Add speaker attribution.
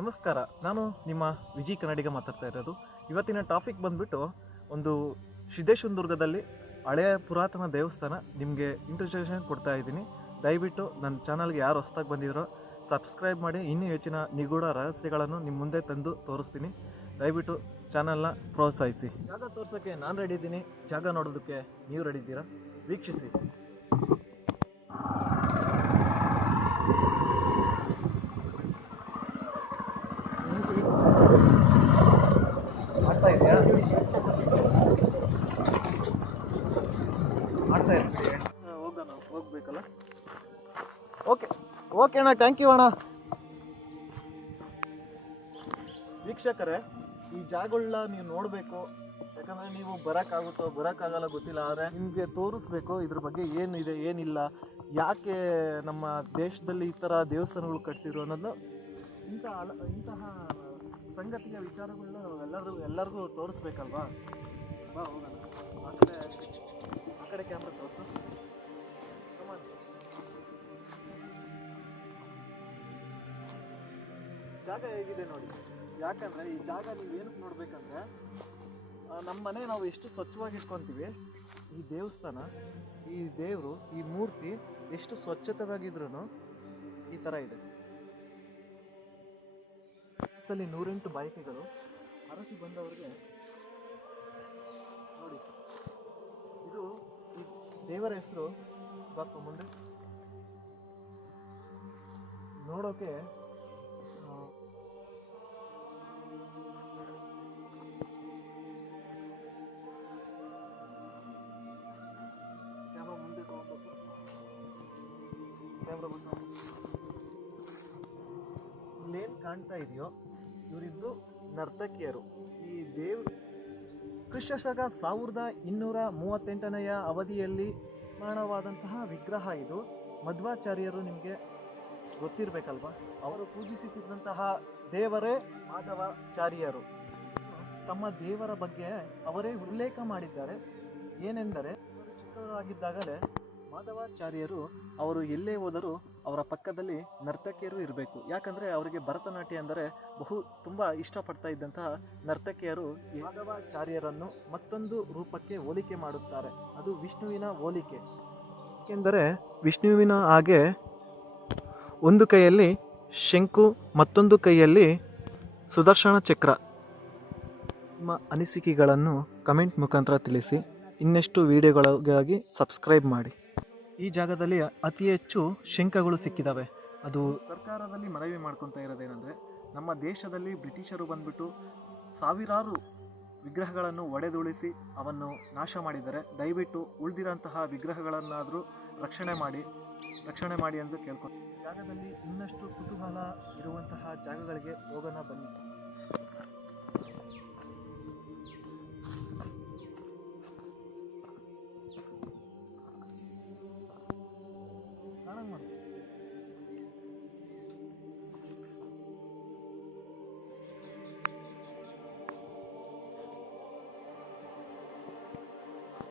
Speaker 1: ನಮಸ್ಕಾರ, ನಾನು ನಿಮ್ಮ ವಿಜಿ ಕನ್ನಡಿಗ ಮಾತಾಡ್ತಾ ಇರೋದು. ಇವತ್ತಿನ ಟಾಪಿಕ್ ಬಂದ್ಬಿಟ್ಟು ಒಂದು ಸಿದ್ದೇಶ್ವರದುರ್ಗದಲ್ಲಿ ಹಳೆಯ ಪುರಾತನ ದೇವಸ್ಥಾನ ನಿಮಗೆ ಇಂಟ್ರೊಡಕ್ಷನ್ ಕೊಡ್ತಾ ಇದ್ದೀನಿ. ದಯವಿಟ್ಟು ನನ್ನ ಚಾನಲ್ಗೆ ಯಾರು ಹೊಸ್ದಾಗಿ ಬಂದಿದ್ರೋ ಸಬ್ಸ್ಕ್ರೈಬ್ ಮಾಡಿ, ಇನ್ನೂ ಹೆಚ್ಚಿನ ನಿಗೂಢ ರಹಸ್ಯಗಳನ್ನು ನಿಮ್ಮ ಮುಂದೆ ತಂದು ತೋರಿಸ್ತೀನಿ. ದಯವಿಟ್ಟು ಚಾನಲ್ನ ಪ್ರೋತ್ಸಾಹಿಸಿ. ಜಾಗ ತೋರ್ಸೋಕ್ಕೆ ನಾನು ರೆಡಿ ಇದ್ದೀನಿ. ಜಾಗ ನೋಡೋದಕ್ಕೆ ನೀವು ರೆಡಿ ಇದ್ದೀರಾ? ವೀಕ್ಷಿಸಿ. ಇದೆಯಾ ಮಾಡ್ತಾ ಇರ್ತೀವಿ. ಹೋಗೋಣ ಹೋಗ್ಬೇಕಲ್ಲ? ಓಕೆ ಓಕೆ ಅಣ್ಣ ಥ್ಯಾಂಕ್ ಯು ಅಣ್ಣ. ವೀಕ್ಷಕರೇ ಈ ಜಾಗಗಳನ್ನ ನೀವು ನೋಡಬೇಕು. ಯಾಕಂದ್ರೆ ನೀವು ಬರೋಕ್ಕಾಗುತ್ತೋ ಬರೋಕ್ಕಾಗಲ್ಲ ಗೊತ್ತಿಲ್ಲ ಆದರೆ ನಿಮಗೆ ತೋರಿಸ್ಬೇಕು ಇದ್ರ ಬಗ್ಗೆ ಏನಿದೆ ಏನಿಲ್ಲ ಯಾಕೆ ನಮ್ಮ ದೇಶದಲ್ಲಿ ಈ ಥರ ದೇವಸ್ಥಾನಗಳು ಕಟ್ಸಿದ್ರು ಅನ್ನೋದು ಇಂಥ ಇಂತಹ ಸಂಗತಿಯ ವಿಚಾರಗಳನ್ನ ಎಲ್ಲರೂ ಎಲ್ಲರಿಗೂ ತೋರಿಸ್ಬೇಕಲ್ವಾ? ಬಾ, ಹೋಗೋಣ. ಆ ಕಡೆ ಆ ಕಡೆ ಕ್ಯಾಮ್ರಾ ತೋರಿಸು. ಜಾಗ ಹೇಗಿದೆ ನೋಡಿ. ಯಾಕಂದ್ರೆ ಈ ಜಾಗ ನೀವು ಏನಕ್ಕೆ ನೋಡ್ಬೇಕಂದ್ರೆ ನಮ್ಮ ಮನೆ ನಾವು ಎಷ್ಟು ಸ್ವಚ್ಛವಾಗಿ ಇಟ್ಕೊಂತೀವಿ, ಈ ದೇವಸ್ಥಾನ, ಈ ದೇವರು, ಈ ಮೂರ್ತಿ ಎಷ್ಟು ಸ್ವಚ್ಛತೆಯಾಗಿದ್ರು ಈ ಥರ ಇದೆ. ಅಲ್ಲಿ ನೂರೆಂಟು ಬಾಯಿಕೆಗಳು ಅರಸಿ ಬಂದವರಿಗೆ ನೋಡಿ. ಇದು ಈ ದೇವರ ಹೆಸರು ಬಾಪ ಮುಂದೆ. ನೋಡೋಕೆ ಇಲ್ಲೇನು ಕಾಣ್ತಾ ಇದೆಯೋ? ಇವರಿದ್ದು ನರ್ತಕಿಯರು. ಈ ದೇವ್ ಕ್ರಿಸ್ತಶಕ ಸಾವಿರದ ಇನ್ನೂರ ಮೂವತ್ತೆಂಟನೆಯ ಅವಧಿಯಲ್ಲಿ ನಿರ್ಮಾಣವಾದಂತಹ ವಿಗ್ರಹ ಇದು. ಮಧ್ವಾಚಾರ್ಯರು ನಿಮಗೆ ಗೊತ್ತಿರಬೇಕಲ್ವಾ? ಅವರು ಪೂಜಿಸುತ್ತಿದ್ದಂತಹ ದೇವರೇ ಮಾಧವಾಚಾರ್ಯರು. ತಮ್ಮ ದೇವರ ಬಗ್ಗೆ ಅವರೇ ಉಲ್ಲೇಖ ಮಾಡಿದ್ದಾರೆ. ಏನೆಂದರೆ ಚಿಕ್ಕವರಾಗಿದ್ದಾಗಲೇ ಮಾಧವಾಚಾರ್ಯರು ಅವರು ಎಲ್ಲೇ ಹೋದರೂ ಅವರ ಪಕ್ಕದಲ್ಲಿ ನರ್ತಕಿಯರು ಇರಬೇಕು. ಯಾಕಂದರೆ ಅವರಿಗೆ ಭರತನಾಟ್ಯ ಅಂದರೆ ಬಹು ತುಂಬ ಇಷ್ಟಪಡ್ತಾ ಇದ್ದಂತಹ ನರ್ತಕಿಯರು ಮಾಧವಾಚಾರ್ಯರನ್ನು ಮತ್ತೊಂದು ರೂಪಕ್ಕೆ ಹೋಲಿಕೆ ಮಾಡುತ್ತಾರೆ. ಅದು ವಿಷ್ಣುವಿನ ಹೋಲಿಕೆ. ಏಕೆಂದರೆ ವಿಷ್ಣುವಿನ ಹಾಗೆ ಒಂದು ಕೈಯಲ್ಲಿ ಶಂಕು, ಮತ್ತೊಂದು ಕೈಯಲ್ಲಿ ಸುದರ್ಶನ ಚಕ್ರ. ನಿಮ್ಮ ಅನಿಸಿಕೆಗಳನ್ನು ಕಮೆಂಟ್ ಮುಖಾಂತರ ತಿಳಿಸಿ. ಇನ್ನೆಷ್ಟು ವಿಡಿಯೋಗಳಿಗಾಗಿ ಸಬ್ಸ್ಕ್ರೈಬ್ ಮಾಡಿ. ಈ ಜಾಗದಲ್ಲಿ ಅತಿ ಹೆಚ್ಚು ಶಂಕಗಳು ಸಿಕ್ಕಿದ್ದಾವೆ ಅದು ಸರ್ಕಾರದಲ್ಲಿ ಮನವಿ ಮಾಡ್ಕೊತಾ ಇರೋದೇನೆಂದರೆ, ನಮ್ಮ ದೇಶದಲ್ಲಿ ಬ್ರಿಟಿಷರು ಬಂದ್ಬಿಟ್ಟು ಸಾವಿರಾರು ವಿಗ್ರಹಗಳನ್ನು ಒಡೆದುಳಿಸಿ ಅವನ್ನು ನಾಶ ಮಾಡಿದರೆ ದಯವಿಟ್ಟು ಉಳಿದಿರೋಂತಹ ವಿಗ್ರಹಗಳನ್ನಾದರೂ ರಕ್ಷಣೆ ಮಾಡಿ ರಕ್ಷಣೆ ಮಾಡಿ ಎಂದು ಕೇಳ್ಕೊಂಡು ಜಾಗದಲ್ಲಿ ಇನ್ನಷ್ಟು ಕುತೂಹಲ ಇರುವಂತಹ ಜಾಗಗಳಿಗೆ ಹೋಗೋಣ ಬನ್ನಿ.